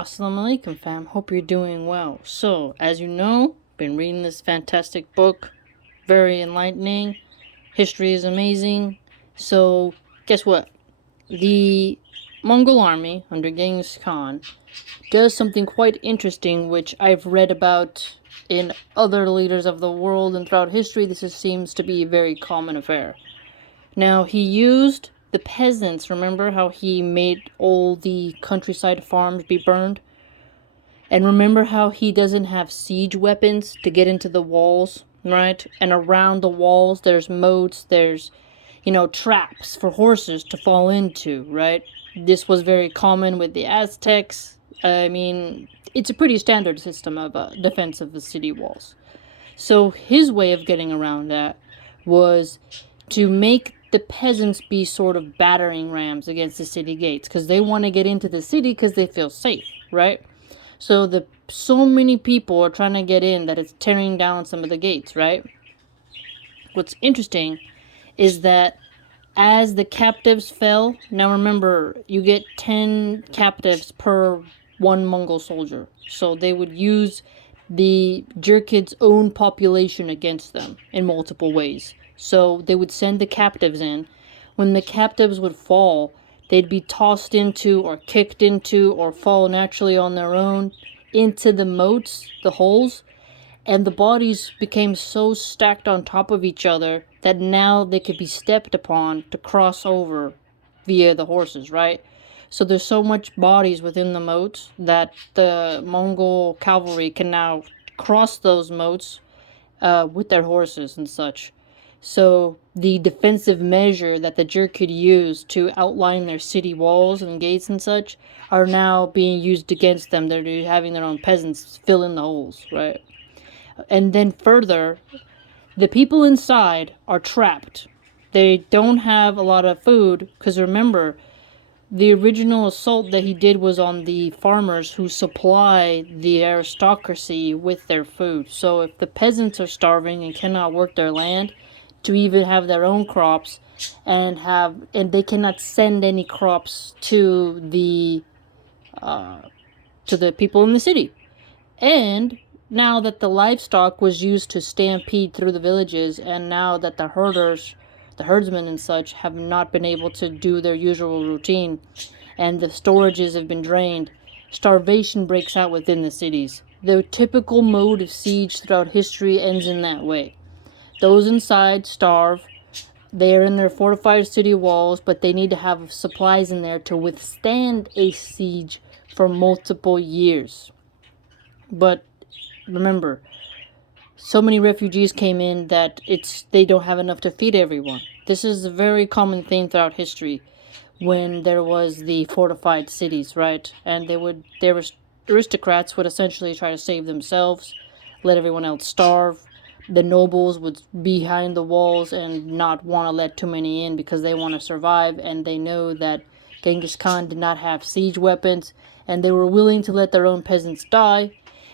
Assalamu alaikum, fam. Hope you're doing well. So, as you know, been reading this fantastic book. Very enlightening. History is amazing. So, guess what? The Mongol army under Genghis Khan does something quite interesting, which I've read about in other leaders of the world and throughout history. Seems to be a very common affair. Now, he used the peasants. Remember how he made all the countryside farms be burned? And remember how he doesn't have siege weapons to get into the walls, right? And around the walls, there's moats, there's, traps for horses to fall into, right? This was very common with the Aztecs. I mean, it's a pretty standard system of defense of the city walls. So his way of getting around that was to make the peasants be sort of battering rams against the city gates because they want to get into the city because they feel safe, right? So many people are trying to get in that it's tearing down some of the gates, right? What's interesting is that as the captives fell, now remember, you get 10 captives per one Mongol soldier. So they would use the Jerkid's own population against them in multiple ways. So they would send the captives in. When the captives would fall, they'd be tossed into or kicked into or fall naturally on their own into the moats, the holes, and the bodies became so stacked on top of each other that now they could be stepped upon to cross over via the horses, right? So there's so much bodies within the moats that the Mongol cavalry can now cross those moats with their horses and such. So the defensive measure that the Jerk could use to outline their city walls and gates and such are now being used against them. They're having their own peasants fill in the holes, right? And then further, the people inside are trapped. They don't have a lot of food because remember, the original assault that he did was on the farmers who supply the aristocracy with their food. So if the peasants are starving and cannot work their land to even have their own crops and they cannot send any crops to the people in the city. And now that the livestock was used to stampede through the villages, and now that the herdsmen and such have not been able to do their usual routine, and the storages have been drained, starvation breaks out within the cities. The typical mode of siege throughout history ends in that way. Those inside starve. They are in their fortified city walls, but they need to have supplies in there to withstand a siege for multiple years. But remember, so many refugees came in that they don't have enough to feed everyone. This is a very common thing throughout history when there was the fortified cities, right? And aristocrats would essentially try to save themselves, let everyone else starve. The nobles would be behind the walls and not want to let too many in because they want to survive, and they know that Genghis Khan did not have siege weapons, and they were willing to let their own peasants die.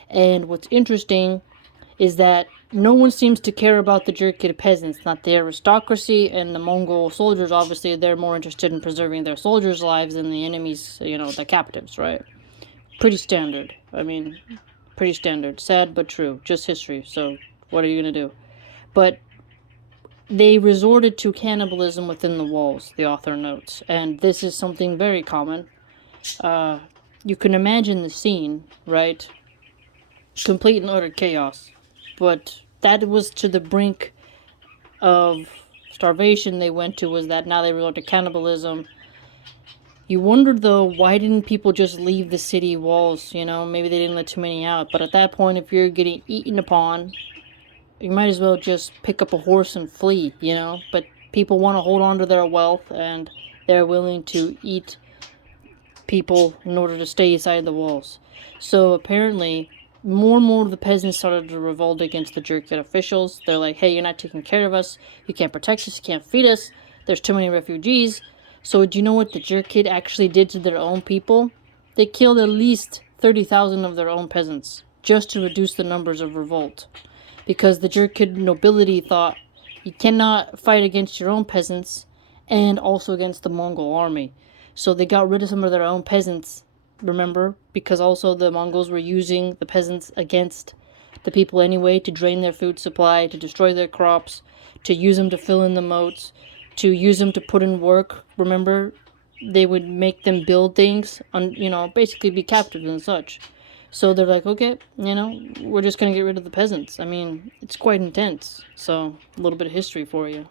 And what's interesting is that no one seems to care about the Jerkid peasants, not the aristocracy, and the Mongol soldiers. Obviously, they're more interested in preserving their soldiers' lives than the enemies, the captives, right? Pretty standard. Pretty standard. Sad but true. Just history. So what are you going to do? But they resorted to cannibalism within the walls, the author notes. And this is something very common. You can imagine the scene, right? Complete and utter chaos. But that was to the brink of starvation they went to, was that now they resort to cannibalism. You wondered, though, why didn't people just leave the city walls? Maybe they didn't let too many out. But at that point, if you're getting eaten upon, you might as well just pick up a horse and flee, But people want to hold on to their wealth, and they're willing to eat people in order to stay inside the walls. So apparently, more and more of the peasants started to revolt against the Jerkid officials. They're like, hey, you're not taking care of us. You can't protect us. You can't feed us. There's too many refugees. So do you know what the Jerkid actually did to their own people? They killed at least 30,000 of their own peasants just to reduce the numbers of revolt. Because the Jerkid nobility thought, you cannot fight against your own peasants and also against the Mongol army. So they got rid of some of their own peasants remember? Because also the Mongols were using the peasants against the people anyway, to drain their food supply, to destroy their crops, to use them to fill in the moats, to use them to put in work. Remember, they would make them build things, basically be captives and such. So they're like, okay, we're just gonna get rid of the peasants. I mean, it's quite intense. So a little bit of history for you.